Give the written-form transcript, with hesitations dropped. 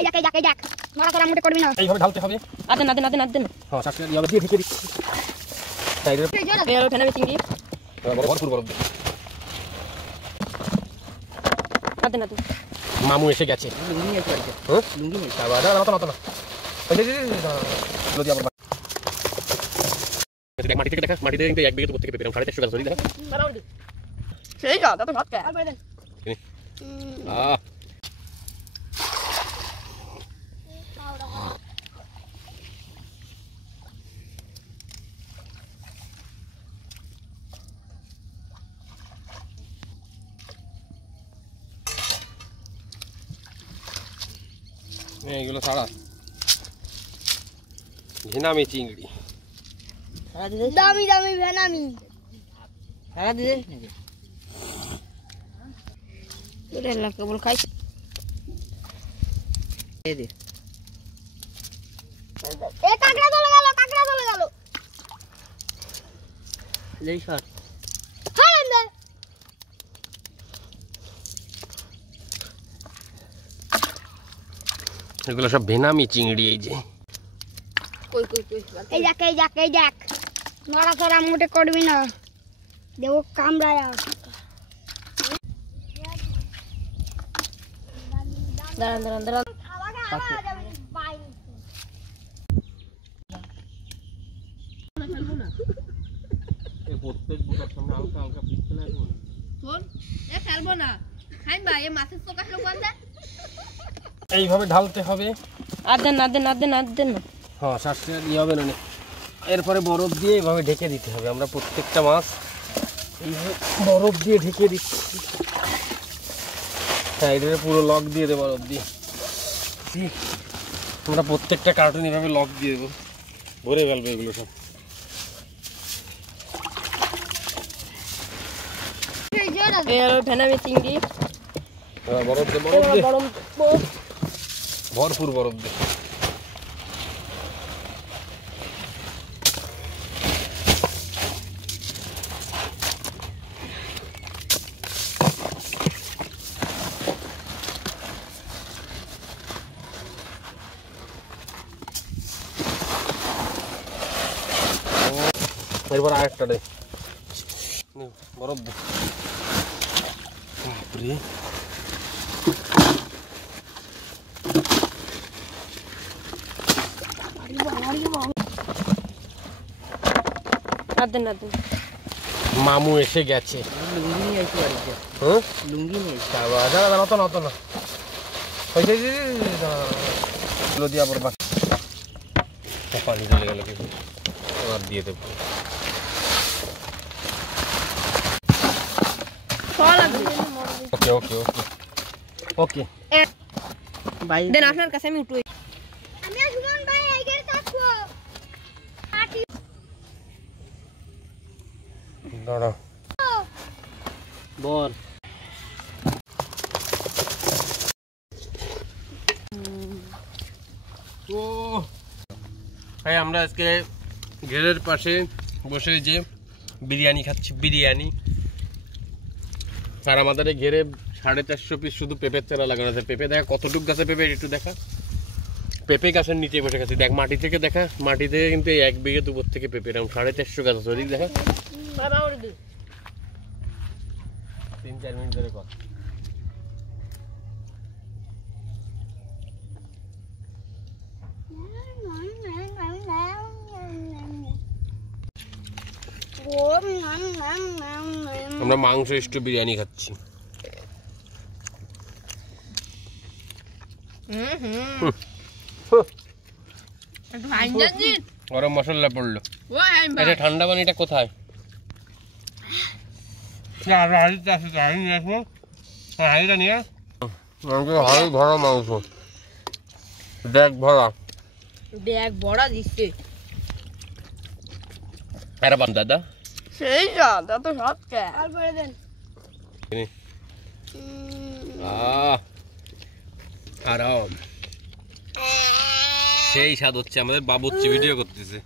এই যাক নড়াচড়া মোটে করবি না। এইভাবে ঢালতে হবে। আদেন হ্যাঁ শাকটা দিয়ে দিয়ে ঢেকে দিচ্ছি। সাইডে এই হলো ফেনা চিংড়ি। ভরপুর বরফ দিয়ে। আদেন মামু এসে গেছে। লুঙ্গি আছে আর কি। হ্যাঁ লুঙ্গি নেই। দাঁড়া না এই যে যদি আবার দেখ মাটি থেকে দেখা, মাটিতে কিন্তু এক বিঘে তো থেকে পেলাম 450 গাছ ধরি দেখা। সেই যা তো ভাত খায়। আর বলে দেন এইগুলো ছাড়া ঘিনামি চিংড়ি দামি ভেনামি সারা দিলে ওরে আল্লাহ কেবল খাই এই দে এ কাকড়া চলে গেল লেই শট হারান দে এগুলো সব ভেনামি চিংড়ি। এই যে কই এই যাক নড়াচড়া মোটে করবি না, দেবো কামড়ায়া। দাঁড়ান প্রত্যেক বুটার সামনে হালকা হালকা পিছনে আসবে শোন এ ফেলবো না খাইম ভাই এ মাছের চোখ আসলো কোন দে এইভাবে ঢালতে হবে। আদেন হ্যাঁ শাকটা দিয়ে হবে না, এরপরে বরফ দিয়ে এইভাবে ঢেকে দিতে হবে। আমরা প্রত্যেকটা মাছ এইভাবে বরফ দিয়ে ঢেকে দিচ্ছি। সাইডে পুরো লক দিয়ে দেবো বরফ দিয়ে। আমরা প্রত্যেকটা কার্টুন এইভাবে লক দিয়ে দেবো, ভরে ফেলবে এগুলো সব। এই হলো ফেনা চিংড়ি। বরফ দিয়ে ভরপুর বরফ দিয়ে। এরপর আরেকটা দে বরফ দে। বাপরে আদেন মামু এসে গেছে। লুঙ্গি নিয়ে আসি আর কি। হ্যাঁ লুঙ্গি নিয়ে আসি। দাঁড়া নতো না ওই যে দিয়ে আবার পানি চলে গেল কিছু, আবার দিয়ে দেবো। ওকে ভাই দেন আপনার কাছে আমি উঠুই। আমি সুমন ভাই এইখানে থাকবো। দাঁড়া বল ভাই আমরা আজকে ঘেরের পাশে বসে যে বিরিয়ানি খাচ্ছি, বিরিয়ানি। আর আমাদের ঘেরে 450 পিস শুধু পেঁপের চারা লাগানো আছে। পেঁপে দেখা কতটুক গাছে পেঁপে একটু দেখা। পেঁপে গাছের নিচে বসে গেছে, দেখ মাটি থেকে দেখা, মাটি থেকে কিন্তু 1 বিঘে দুপুর থেকে পেঁপে এরকম 450 গাছ আছে। ওদিক দেখা 3-4 মিনিট ধরে কথা। আমরা মাংস স্টু বিরিয়ানি খাচ্ছি। গরম মশলা পড়লো। এটা ঠান্ডা পানিটা কোথায়? ভরা মাংস, দেখ ভরা দেখ বড়া দিচ্ছে। আরে বান দাদা সেই যা তো সব কে আর বলে দেন আরাম সেই স্বাদ হচ্ছে। আমাদের বাবু হচ্ছে ভিডিও করতেছে।